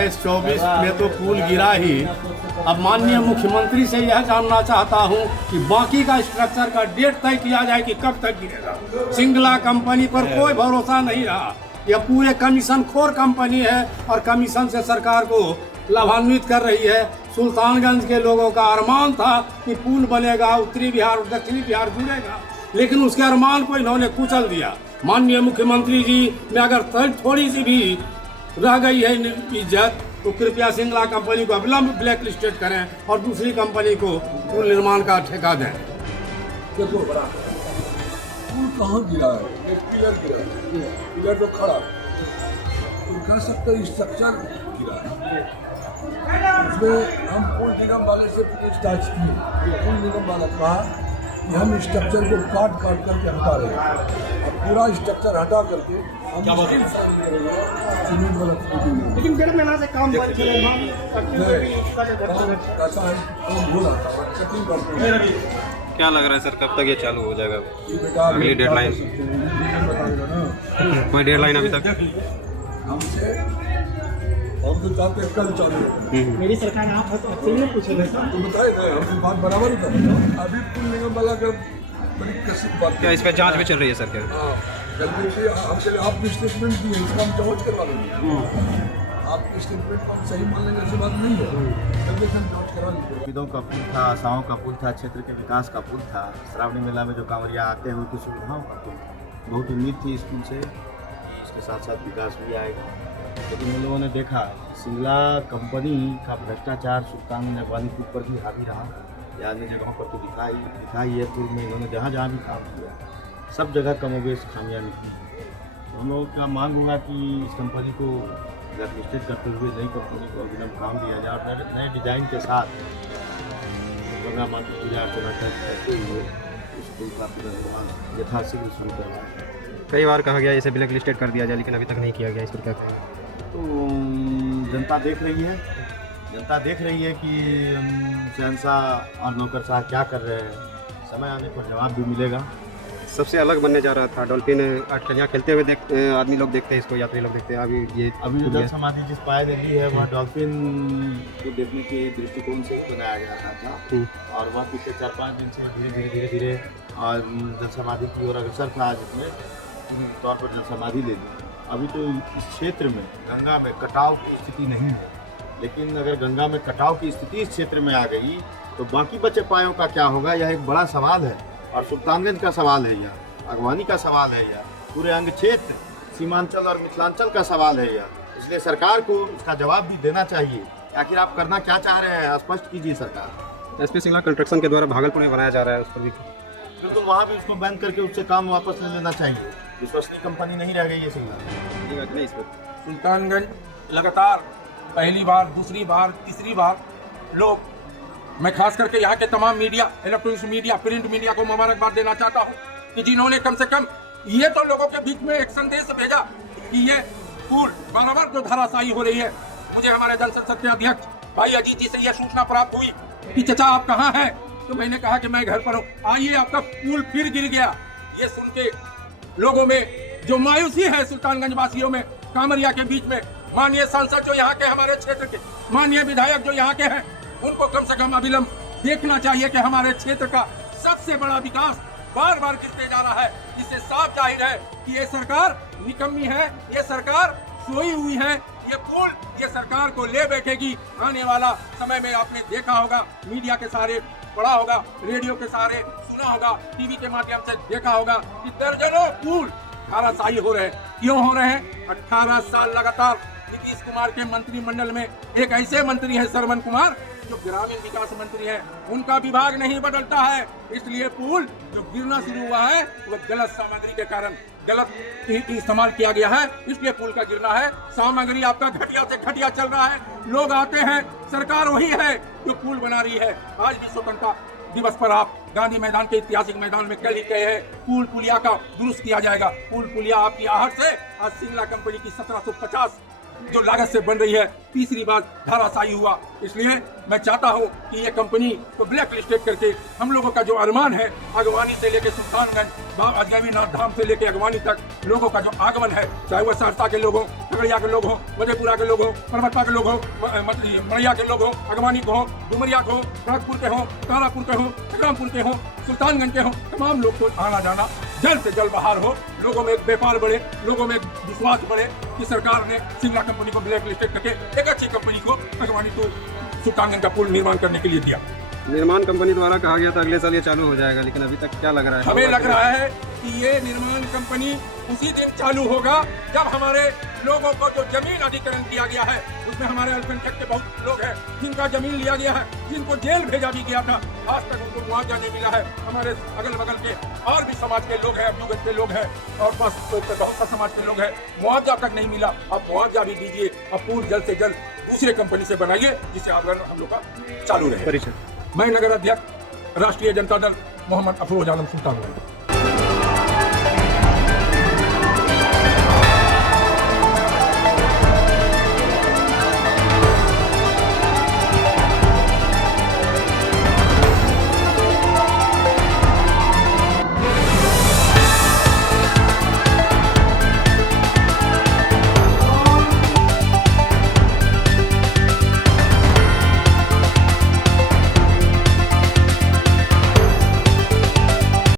23-24 में तो पुल गिरा ही। अब माननीय मुख्यमंत्री से यह जानना चाहता हूं कि बाकी का स्ट्रक्चर का डेट तय किया जाए कि कब तक गिरेगा। सिंगला कंपनी पर कोई भरोसा नहीं रहा। यह पूरे कमीशन खोर कंपनी है और कमीशन से सरकार को लाभान्वित कर रही है। सुल्तानगंज के लोगों का अरमान था कि पुल बनेगा, उत्तरी बिहार और दक्षिणी बिहार जुड़ेगा, लेकिन उसके अरमान को इन्होंने कुचल दिया। माननीय मुख्यमंत्री जी में अगर थोड़ी सी भी रह गई है इज्जत तो कृपया सिंगला कंपनी को अविलंब ब्लैक लिस्टेड करें और दूसरी कंपनी को पुल निर्माण का ठेका दें। देखो पुल कहाँ गिरा है? एक पिलर गिरा है, पिलर तो खड़ा तो कह सकते स्ट्रक्चर गिरा है। उसमें हम पुल निगम वाले से पूछताछ की। पुल निगम वाला कहा कि हम स्ट्रक्चर को काट करके हटा रहे हैं। अब पूरा स्ट्रक्चर हटा करके हम सीमेंट वाला लेकिन 1.5 महीना से काम बंद है। क्या लग रहा है सर, कब तक ये चालू हो जाएगा? अगली डेडलाइन? कोई डेडलाइन अभी तक? हम तो चाहते हैं कल चालू हो। मेरी सरकार आप है तो अच्छे ही पूछे गए तो बताए गए, हम बात बराबर ही कर रहे हैं। अभी पुल निगम वाला का बड़ी कसित बात क्या इस पर जांच भी चल रही है सर? क्या जल्दी से आपने स्टेटमेंट दी है, इसका हम जांच करवा लेंगे। आपके स्टेटमेंट को हम सही मान लेंगे, ऐसी बात नहीं है। जल्दी से हम जांच करा लेंगे। उम्मीदों का पुल था, आशाओं का पुल था, क्षेत्र के विकास का पुल था, श्रावणी मेला में जो कांवरिया आते हैं उनकी सुविधाओं का पुल था। बहुत उम्मीद थी इस पुल से कि इसके साथ साथ विकास भी आएगा, लेकिन उन लोगों ने देखा सिंगला कंपनी का भ्रष्टाचार सुल्तानगंज अगवानी पुल पर भी हावी रहा या अन्य जगहों पर तो दिखाई है। पुल में इन्होंने जहाँ जहाँ भी काम किया सब जगह कमोबेश खामियाँ निकली। हम लोगों का मांग होगा कि इस कंपनी को ब्लैक लिस्टेड करते हुए नई कंपनी को अविलंब काम दिया जाए और नए डिजाइन के साथ गंगा माँ की पूजा अर्चना करते हुए इस पुल का पुनर्निर्माण यथाशीघ्र शुरू करवाएं। कई बार कहा गया इसे ब्लैक लिस्टेड कर दिया जाए, लेकिन अभी तक नहीं किया गया। इस पर क्या कहें? तो जनता देख रही है, जनता देख रही है कि शहंशाह और नौकरशाह क्या कर रहे हैं। समय आने पर जवाब भी मिलेगा। सबसे अलग बनने जा रहा था डॉल्फिन अटकलियाँ खेलते हुए आदमी लोग देखते हैं इसको, यात्री लोग देखते हैं। अभी जो जल समाधि जिस पायदारी है वह डॉल्फिन को देखने के दृष्टिकोण से बनाया जा रहा था और वह पिछले 4-5 दिन से धीरे और जल समाधि की ओर अग्रसर था, जिसमें तौर पर जल समाधि ले ली। अभी तो इस क्षेत्र में गंगा में कटाव की स्थिति नहीं है, लेकिन अगर गंगा में कटाव की स्थिति इस क्षेत्र में आ गई तो बाकी बचे पायों का क्या होगा, यह एक बड़ा सवाल है। और सुल्तानगंज का सवाल है, यह अगवानी का सवाल है, यह पूरे अंग क्षेत्र सीमांचल और मिथिलांचल का सवाल है यह। इसलिए सरकार को इसका जवाब भी देना चाहिए। आखिर आप करना क्या चाह रहे हैं, स्पष्ट कीजिए सरकार। एसपी सिंगला कंस्ट्रक्शन के द्वारा भागलपुर में बनाया जा रहा है, उस पर भी बिल्कुल वहाँ भी उसको बैन करके उससे काम वापस ले लेना चाहिए। विश्वसनीय कंपनी नहीं रह गई है सिंगला। सुल्तानगंज लगातार पहली बार, दूसरी बार, तीसरी बार लोग, मैं खास करके यहाँ के तमाम media, electronics media, print media को मुबारकबाद देना चाहता हूँ कि जिन्होंने कम से कम ये तो लोगों के बीच में एक संदेश भेजा कि ये पुल बार जो धराशायी हो रही है। मुझे हमारे जल संसद के अध्यक्ष भाई अजीत जी से यह सूचना प्राप्त हुई कि चचा आप कहाँ हैं, तो मैंने कहा कि मैं घर पर हूँ। आइए, आपका पुल फिर गिर गया। ये सुन के लोगों में जो मायूसी है, सुल्तानगंज वासियों में, कांवरिया के बीच में, माननीय सांसद जो यहाँ के हमारे क्षेत्र के, माननीय विधायक जो यहाँ के हैं, उनको कम से कम अविलंब देखना चाहिए कि हमारे क्षेत्र का सबसे बड़ा विकास बार गिरते जा रहा है। इससे साफ जाहिर है कि ये सरकार निकम्मी है, ये सरकार सोई हुई है। ये पुल ये सरकार को ले बैठेगी। आने वाला समय में आपने देखा होगा, मीडिया के सहारे पढ़ा होगा, रेडियो के सहारे सुना होगा, टीवी के माध्यम से देखा होगा कि दर्जनों पुल धराशायी हो रहे हैं। क्यों हो रहे हैं? 18 साल लगातार नीतीश कुमार के मंत्रिमंडल में एक ऐसे मंत्री है श्रवण कुमार जो ग्रामीण विकास मंत्री है, उनका विभाग नहीं बदलता है। इसलिए पुल जो गिरना शुरू हुआ है वो गलत सामग्री के कारण गलत इस्तेमाल किया गया है, इसलिए पुल का गिरना है। सामग्री आपका घटिया से घटिया चल रहा है। लोग आते हैं, सरकार वही है जो पुल बना रही है। आज भी स्वतंत्रता दिवस पर आप गांधी मैदान के ऐतिहासिक मैदान में कल ही कहे हैं पुल पुलिया का दुरुस्त किया जाएगा। पुल पुलिया आपकी आहट से आज सिंगला कंपनी की 1750 जो लागत से बन रही है, तीसरी बार धाराशायी हुआ। इसलिए मैं चाहता हूँ कि ये कंपनी को ब्लैक लिस्टेड करके हम लोगों का जो अरमान है, अगवानी से लेके सुल्तानगंज, बाबा गैवीनाथ धाम से लेके अगवानी तक लोगों का जो आगमन है, चाहे वह सहरसा के लोग हों, खगड़िया के लोग हों, मधेपुरा के लोग हों, परबत्ता के लोग हों, मड़िया के लोग हों, अगवानी को हों, डुमरिया को हों, खड़गपुर के हों, तारापुर के हों, संग्रामपुर के हों, सुल्तानगंज के हों, तमाम लोग को आना जाना जल्द से जल्द बाहर हो, लोगों में एक व्यापार बढ़े, लोगों में एक विश्वास बढ़े कि सरकार ने सिंगला कंपनी को ब्लैक लिस्टेड करके एक अच्छी कंपनी को अगवानी टू सुल्तानगंज का पुल निर्माण करने के लिए दिया। निर्माण कंपनी द्वारा कहा गया था अगले साल ये चालू हो जाएगा, लेकिन अभी तक क्या लग रहा है? हमें लग रहा है कि ये निर्माण कंपनी उसी दिन चालू होगा जब हमारे लोगों को जो जमीन अधिग्रहण किया गया है, उसमें हमारे अल्पसंख्यक के बहुत लोग हैं जिनका जमीन लिया गया है, जिनको जेल भेजा भी गया था, आज तक उनको मुआवजा नहीं मिला है। हमारे अगल बगल के और भी समाज के लोग हैं, अभ्युगत के लोग हैं और बहुत सा समाज के लोग हैं, मुआवजा तक नहीं मिला। अब मुआवजा भी दीजिए, अब पुल जल्द से जल्द दूसरे कंपनी से बनाइए जिससे आगे हम लोग का चालू रहे। परिचय। मैं नगर अध्यक्ष राष्ट्रीय जनता दल मोहम्मद अफरोज आलम सुल्तान।